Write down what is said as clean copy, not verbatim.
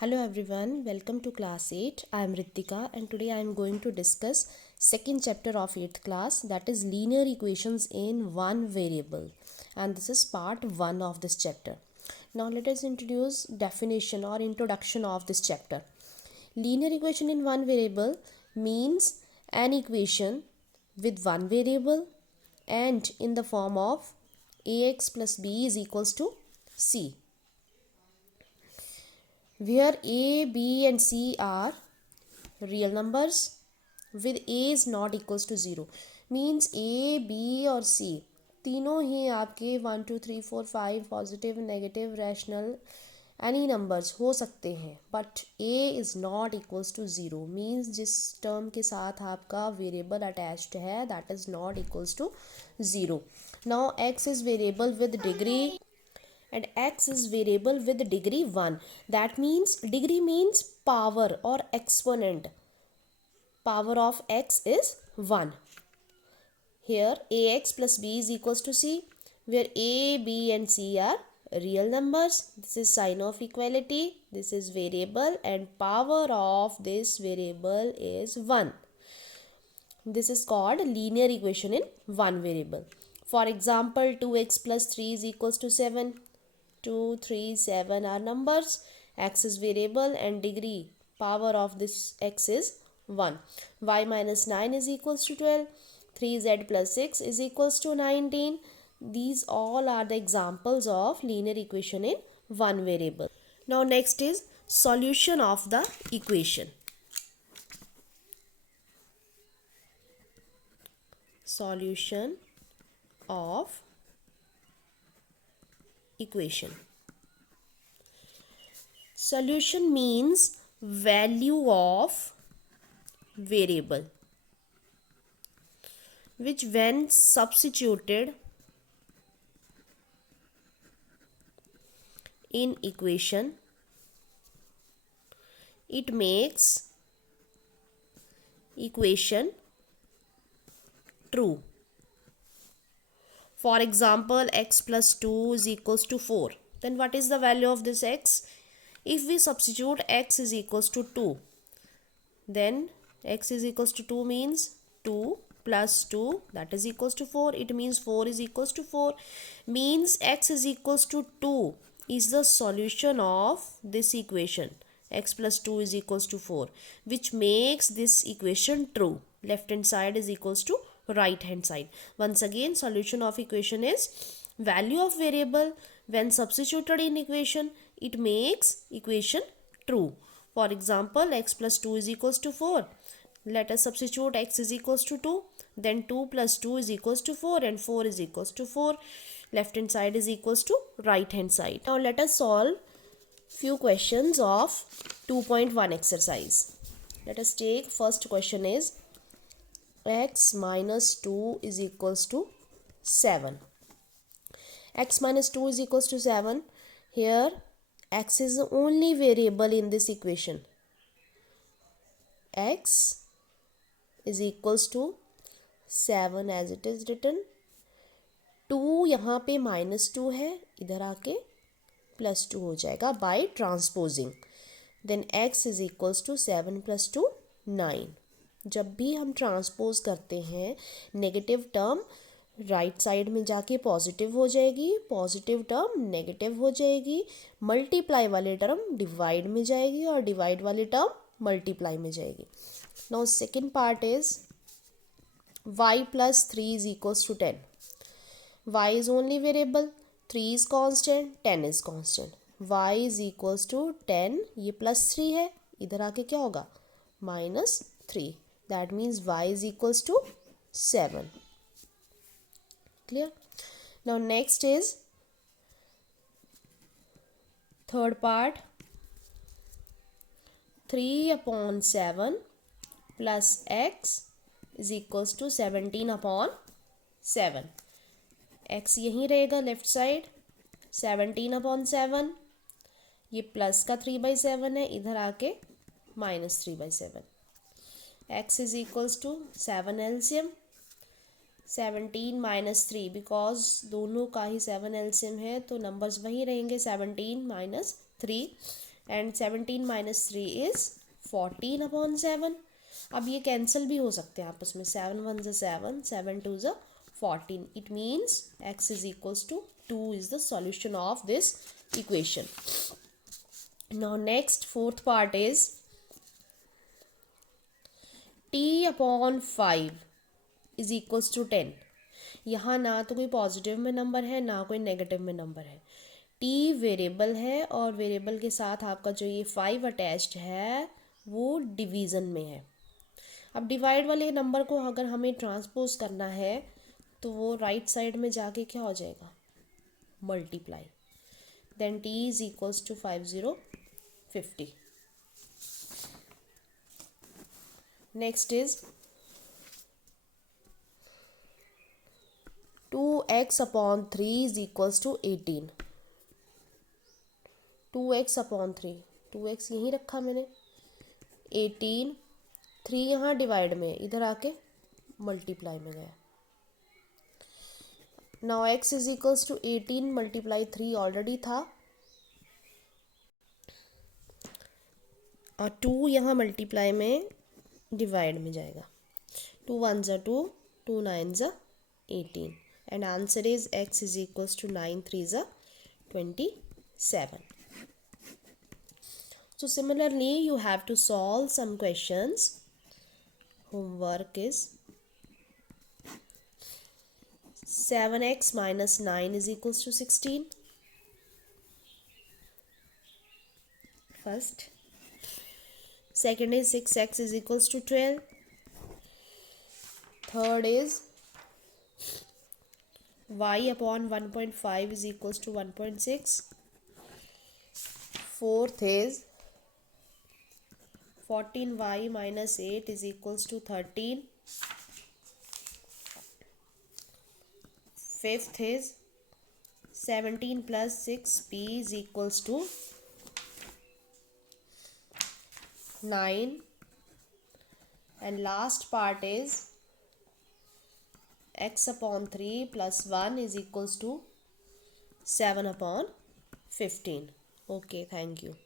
Hello everyone, welcome to class 8. I am Ritika and today I am going to discuss second chapter of 8th class, that is linear equations in one variable, and this is part 1 of this chapter. Now let us introduce definition or introduction of this chapter. Linear equation in one variable means an equation with one variable and in the form of ax plus b is equals to c, where a, b and c are real numbers with a is not equals to 0. Means A B और C तीनों ही आपके 1 2 3 4 5 positive negative rational any numbers हो सकते हैं, but A is not equals to 0 means जिस term के साथ आपका वेरिएबल अटैच्ड है that is not equals to 0. Now x is variable with degree and x is variable with degree 1. That means degree means power or exponent. Power of x is 1. Here ax plus b is equals to c, where a, b and c are real numbers. This is sign of equality. This is variable and power of this variable is 1. This is called linear equation in one variable. For example, 2x plus 3 is equals to 7. 2, 3, 7 are numbers. X is variable and degree power of this x is 1. Y minus 9 is equals to 12. 3z plus 6 is equals to 19. These all are the examples of linear equation in one variable. Now next is solution of the equation. Solution of equation. Solution means value of variable which when substituted in equation it makes equation true. For example, x plus 2 is equals to 4. Then what is the value of this x? If we substitute x is equals to 2, then x is equals to 2 means 2 plus 2 that is equals to 4. It means 4 is equals to 4. Means x is equals to 2 is the solution of this equation. X plus 2 is equals to 4, which makes this equation true. Left hand side is equals to right hand side. Once again, solution of equation is value of variable when substituted in equation it makes equation true. For example, x plus 2 is equals to 4. Let us substitute x is equals to 2. Then 2 plus 2 is equals to 4 and 4 is equals to 4. Left hand side is equals to right hand side. Now let us solve few questions of 2.1 exercise. Let us take first question is x minus 2 is equals to 7. X minus 2 is equals to 7. Here x is the only variable in this equation. X is equals to 7 as it is written. 2 यहाँ पे minus 2 है, इधर आके plus 2 हो जाएगा by transposing. Then x is equals to 7 plus 2 9. जब भी हम ट्रांसपोज करते हैं नेगेटिव टर्म राइट साइड में जाके पॉजिटिव हो जाएगी, पॉजिटिव टर्म नेगेटिव हो जाएगी, मल्टीप्लाई वाली टर्म डिवाइड में जाएगी और डिवाइड वाली टर्म मल्टीप्लाई में जाएगी. Now second part is y plus 3 is equals to 10. y is only variable, 3 is constant, 10 is constant. y is equals to 10, ये plus 3 है, इधर आके क्या होगा minus 3. That means y is equals to 7. Clear? Now next is third part. 3 upon 7 plus x is equals to 17 upon 7. x यहीं रहेगा left side. 17 upon 7 ये plus का 3/7 है, इधर आके minus 3/7. x is equals to 7 LCM 17 minus 3, because दोनों का ही 7 LCM है तो नंबर्स वही रहेंगे 17 minus 3. And 17 minus 3 is 14 upon 7. अब ये कैंसिल भी हो सकते हैं आपस में. 7 1 ज़ा 7, 7 2 ज़ा 14. It means x is equals to 2 is the solution of this equation. Now next fourth part is t upon 5 is equals to 10. यहाँ ना तो कोई पॉजिटिव में नंबर है ना कोई नेगेटिव में नंबर है. t वेरिएबल है और वेरिएबल के साथ आपका जो ये 5 अटैच्ड है वो डिवीज़न में है. अब डिवाइड वाले नंबर को अगर हमें ट्रांसपोज करना है तो वो राइट साइड में जाके क्या हो जाएगा, multiply. Then t is equals to 50. Next is 2x upon 3 is equals to 18. 2x upon 3, 2x यहीं रखा मैंने. 18, 3 यहाँ डिवाइड में, इधर आके मल्टीप्लाई में गया. Now x is equals to 18 multiply 3 already था और 2 यहाँ मल्टीप्लाई में डिवाइड में जाएगा. 2 1 ज़ा 2, 2 9 ज़ा 18 and answer is x is equals to 9 3 ज़ा 27. So similarly you have to solve some questions. Homework is 7x minus 9 is equals to 16. First. Second is 6x is equals to 12. Third is y upon 1.5 is equals to 1.6. Fourth is 14y minus 8 is equals to 13. Fifth is 17 plus 6p is equals to 9. And last part is x upon 3 plus 1 is equals to 7 upon 15. Okay, thank you.